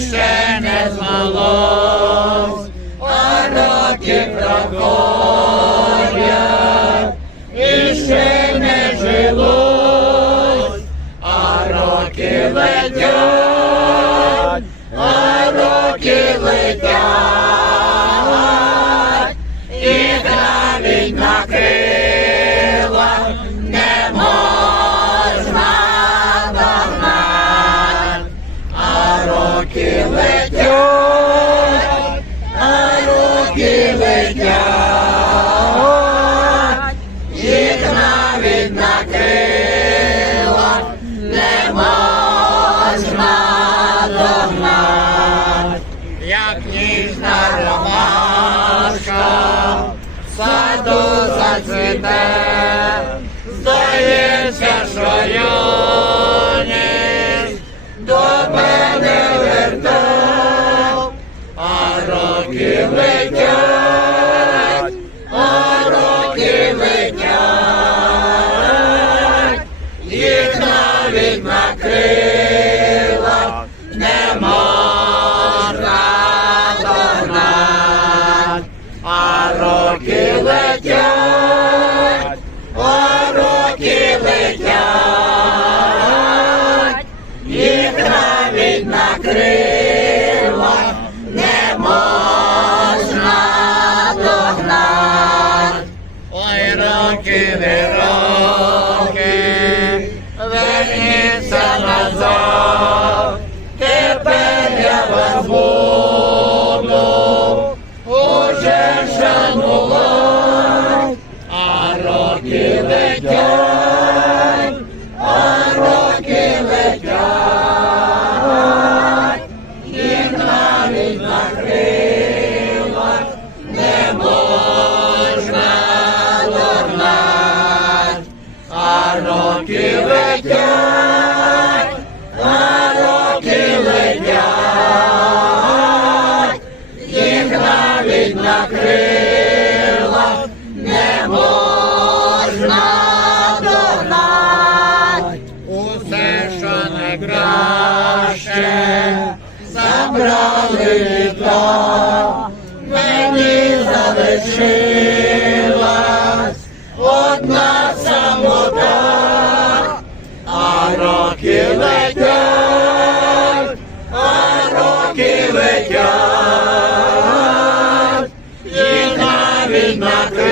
ще не змалось, а років проходять, роки їх навіть на крилах не можна як ніжна ромашка саду зацвіте, здається, що юність летять, їх навіть на крилах не можна догнать. Ой, роки, не роки, верніться назад, тепер я вас буду уже шанувати, а роки летять, роки летять, роки летять, їх не можна. Усе, що забрали літа, мені залишили. not good.